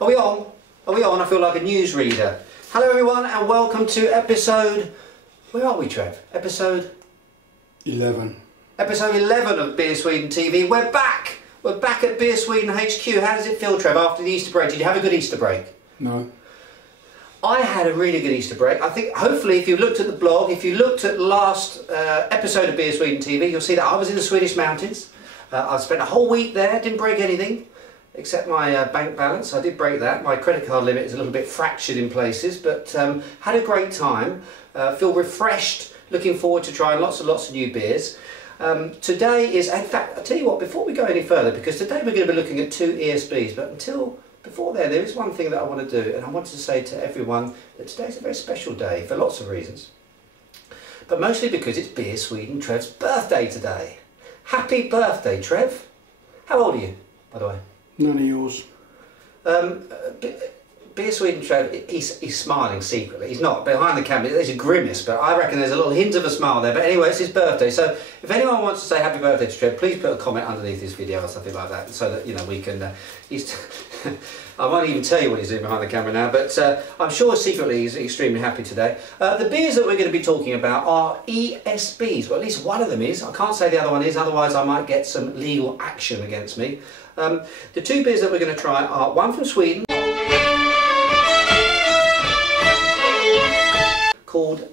Are we on? Are we on? I feel like a newsreader. Hello everyone and welcome to episode... Where are we, Trev? Episode... 11. Episode 11 of Beer Sweden TV. We're back! We're back at Beer Sweden HQ. How does it feel, Trev, after the Easter break? Did you have a good Easter break? No. I had a really good Easter break. I think, hopefully, if you looked at the blog, if you looked at last episode of Beer Sweden TV, you'll see that I was in the Swedish mountains. I spent a whole week there, didn't break anything, except my bank balance. I did break that. My credit card limit is a little bit fractured in places, but had a great time. Feel refreshed, looking forward to trying lots and lots of new beers. Today is, in fact, I'll tell you what, before we go any further, because today we're going to be looking at 2 ESBs, but before then, there is one thing that I want to do, and I wanted to say to everyone that today's a very special day for lots of reasons. But mostly because it's Beer Sweden Trev's birthday today. Happy birthday, Trev. How old are you, by the way? None of yours. Beer Sweden Trev, he's smiling secretly. He's not. Behind the camera, there's a grimace, but I reckon there's a little hint of a smile there. But anyway, it's his birthday. So if anyone wants to say happy birthday to Trev, please put a comment underneath this video or something like that, so that, you know, we can... I won't even tell you what he's doing behind the camera now, but I'm sure secretly he's extremely happy today. The beers that we're going to be talking about are ESBs. Well, at least one of them is. I can't say the other one is, otherwise I might get some legal action against me. The 2 beers that we're going to try are one from Sweden, called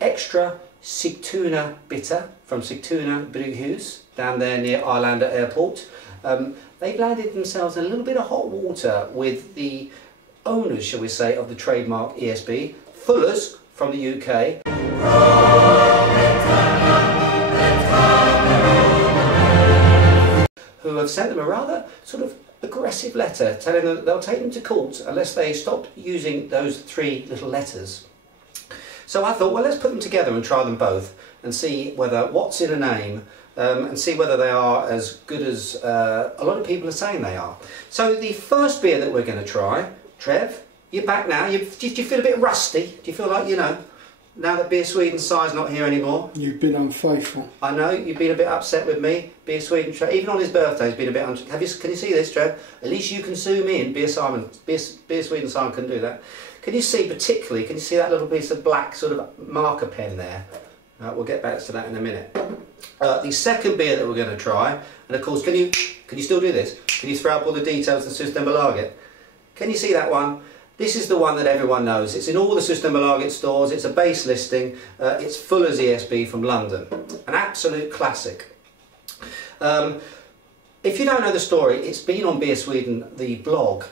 Extra Sigtuna Bitter from Sigtuna Brygghus down there near Arlanda Airport. They've landed themselves in a little bit of hot water with the owners, shall we say, of the trademark ESB, Fuller's from the UK, who have sent them a rather sort of aggressive letter telling them that they'll take them to court unless they stop using those 3 little letters. So I thought, well, let's put them together and try them both and see whether what's in a name and see whether they are as good as a lot of people are saying they are. So the first beer that we're going to try, Trev, you're back now. Do you feel a bit rusty? Do you feel like, you know, now that Beer Sweden Si's not here anymore? You've been unfaithful. I know, you've been a bit upset with me. Beer Sweden, Trev, even on his birthday, he's been a bit can you see this, Trev? At least you can zoom in. Beer Sweden Simon couldn't do that. Can you see particularly, can you see that little piece of black sort of marker pen there? We'll get back to that in a minute. The second beer that we're going to try, and of course, can you still do this? Can you throw up all the details of the Systembolaget? Can you see that one? This is the one that everyone knows. It's in all the Systembolaget stores. It's a base listing. It's Fuller's ESB from London. An absolute classic. If you don't know the story, it's been on Beer Sweden, the blog.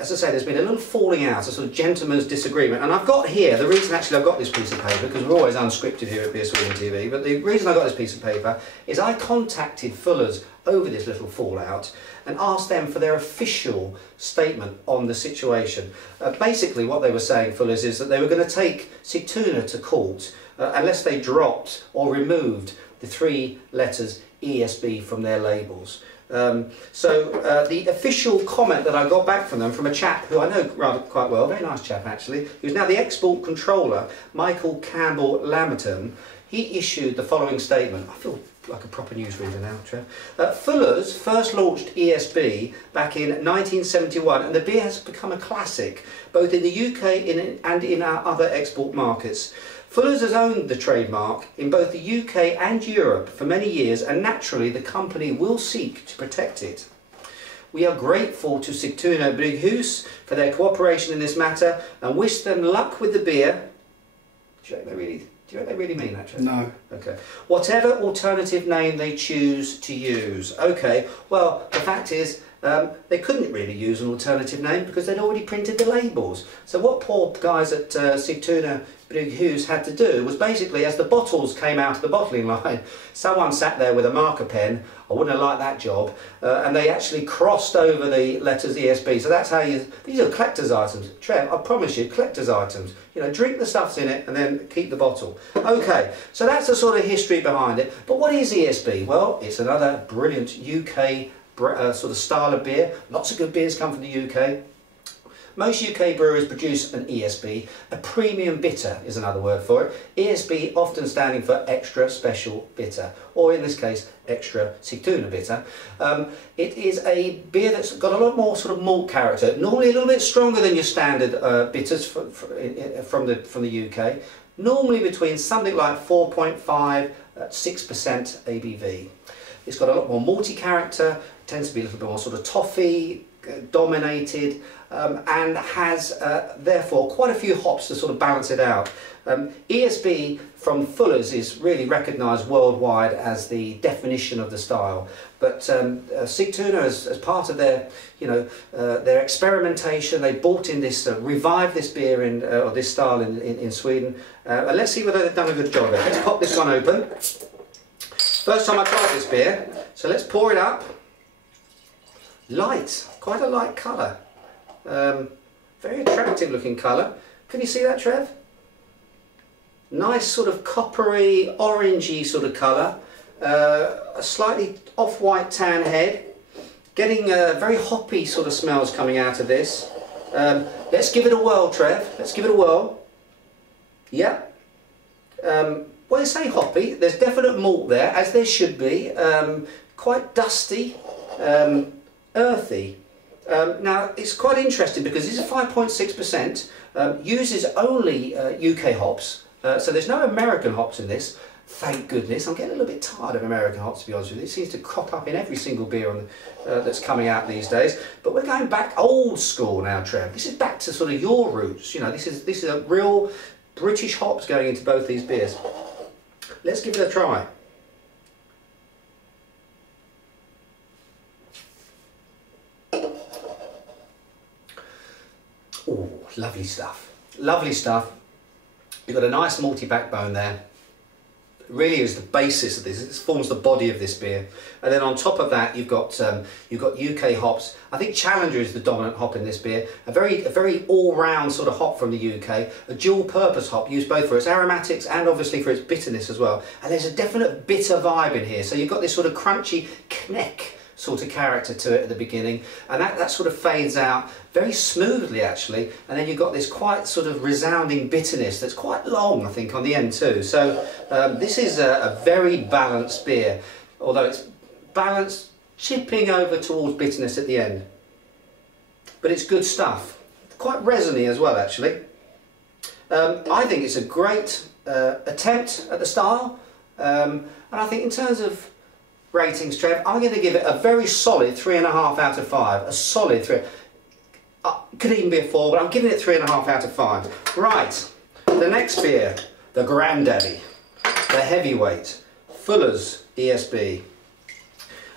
As I say, there's been a little falling out, a sort of gentleman's disagreement, and I've got here, the reason actually I've got this piece of paper, because we're always unscripted here at Beer Sweden TV, but the reason I got this piece of paper is I contacted Fuller's over this little fallout and asked them for their official statement on the situation. Basically what they were saying, Fuller's, is that they were going to take Sigtuna to court unless they dropped or removed the 3 letters ESB from their labels. The official comment that I got back from them, from a chap who I know rather quite well, very nice chap actually, who's now the export controller, Michael Campbell Lamberton, he issued the following statement. I feel like a proper newsreader now, Trev. Fuller's first launched ESB back in 1971, and the beer has become a classic, both in the UK and in our other export markets. Fuller's has owned the trademark in both the UK and Europe for many years, and naturally the company will seek to protect it. We are grateful to Sigtuna Brygghus for their cooperation in this matter and wish them luck with the beer. Do you reckon they really mean that, Trev? No. Okay. Whatever alternative name they choose to use. Okay, well, the fact is, they couldn't really use an alternative name because they'd already printed the labels. So what poor guys at Sigtuna Brygghus had to do was basically, as the bottles came out of the bottling line, someone sat there with a marker pen, I wouldn't have liked that job, and they actually crossed over the letters ESB. So that's how these are collector's items. Trev, I promise you, collector's items. You know, drink the stuff's in it and then keep the bottle. Okay, so that's the sort of history behind it. But what is ESB? Well, it's another brilliant UK sort of style of beer. Lots of good beers come from the UK. Most UK breweries produce an ESB. A premium bitter is another word for it. ESB often standing for extra special bitter, or in this case, extra Sigtuna bitter. It is a beer that's got a lot more sort of malt character, normally a little bit stronger than your standard bitters from the UK. Normally between something like 4.5 6% ABV. It's got a lot more malty character, tends to be a little bit more sort of toffee dominated, and has therefore quite a few hops to sort of balance it out. ESB from Fuller's is really recognised worldwide as the definition of the style, but Sigtuna, as part of their, their experimentation, they brought in this, revived this beer or this style in Sweden. And let's see whether they've done a good job of it. Let's pop this one open. First time I tried this beer, so let's pour it up. Light, quite a light colour. Very attractive looking colour. Can you see that, Trev? Nice sort of coppery, orangey sort of colour. A slightly off-white tan head. Getting very hoppy sort of smells coming out of this. Let's give it a whirl, Trev. Let's give it a whirl. Yeah. Well, I say hoppy. There's definite malt there, as there should be. Quite dusty. Earthy. Now it's quite interesting because this is 5.6%, uses only UK hops, so there's no American hops in this, thank goodness. I'm getting a little bit tired of American hops, to be honest with you. It seems to crop up in every single beer that's coming out these days, but we're going back old school now, Trev. This is back to sort of your roots, this is a real British hops going into both these beers. Let's give it a try. Oh, lovely stuff. Lovely stuff. You've got a nice malty backbone there. It really is the basis of this. It forms the body of this beer. And then on top of that, you've got UK hops. I think Challenger is the dominant hop in this beer. A very all-round sort of hop from the UK. A dual-purpose hop used both for its aromatics and obviously for its bitterness as well. And there's a definite bitter vibe in here. So you've got this sort of crunchy kneck sort of character to it at the beginning, and that sort of fades out very smoothly actually, and then you've got this quite sort of resounding bitterness that's quite long, I think, on the end too. So this is a very balanced beer, although it's balanced, chipping over towards bitterness at the end, but it's good stuff. Quite resiny as well actually. I think it's a great attempt at the style, and I think in terms of ratings, Trev, I'm going to give it a very solid 3.5 out of 5. A solid 3. Could even be a 4, but I'm giving it 3.5 out of 5. Right, the next beer, the granddaddy, the heavyweight, Fuller's ESB.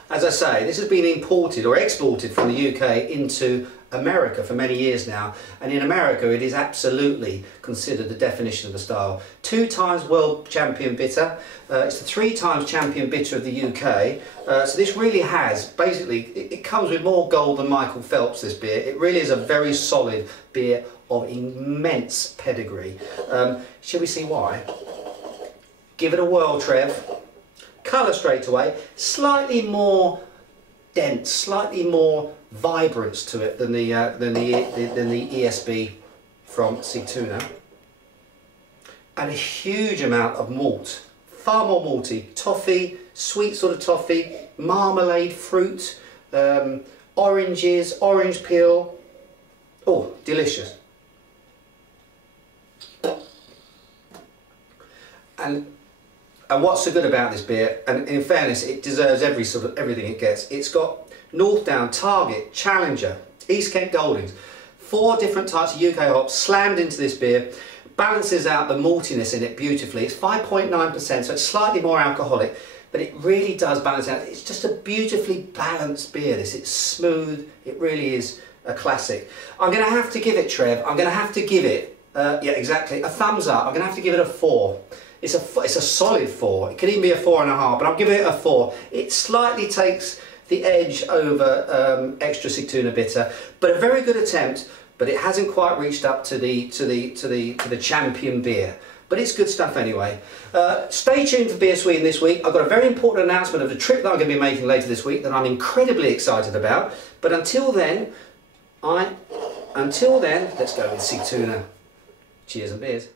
As I say, this has been imported or exported from the UK into America for many years now, and in America it is absolutely considered the definition of the style. 2 times world champion bitter, it's the 3 times champion bitter of the UK, so this really has, basically, it comes with more gold than Michael Phelps, this beer. It really is a very solid beer of immense pedigree. Shall we see why? Give it a whirl, Trev. Colour straight away, slightly more dense, slightly more vibrance to it than the ESB from Sigtuna, and a huge amount of malt, far more malty, toffee, sweet sort of toffee, marmalade, fruit, oranges, orange peel. Oh, delicious. And what's so good about this beer, and in fairness, it deserves everything it gets. It's got Northdown, Target, Challenger, East Kent Goldings, 4 different types of UK hops slammed into this beer. Balances out the maltiness in it beautifully. It's 5.9%, so it's slightly more alcoholic, but it really does balance out. It's just a beautifully balanced beer, this. It's smooth. It really is a classic. I'm going to have to give it, Trev, I'm going to have to give it, yeah, exactly, a thumbs up. I'm going to have to give it a 4. It's a solid 4. It could even be a 4.5, but I'm giving it a 4. It slightly takes the edge over extra Sigtuna bitter, but a very good attempt. But it hasn't quite reached up to the champion beer. But it's good stuff anyway. Stay tuned for Beer Sweden this week. I've got a very important announcement of a trip that I'm going to be making later this week that I'm incredibly excited about. But until then, I until then, let's go with Sig Tuna. Cheers and beers.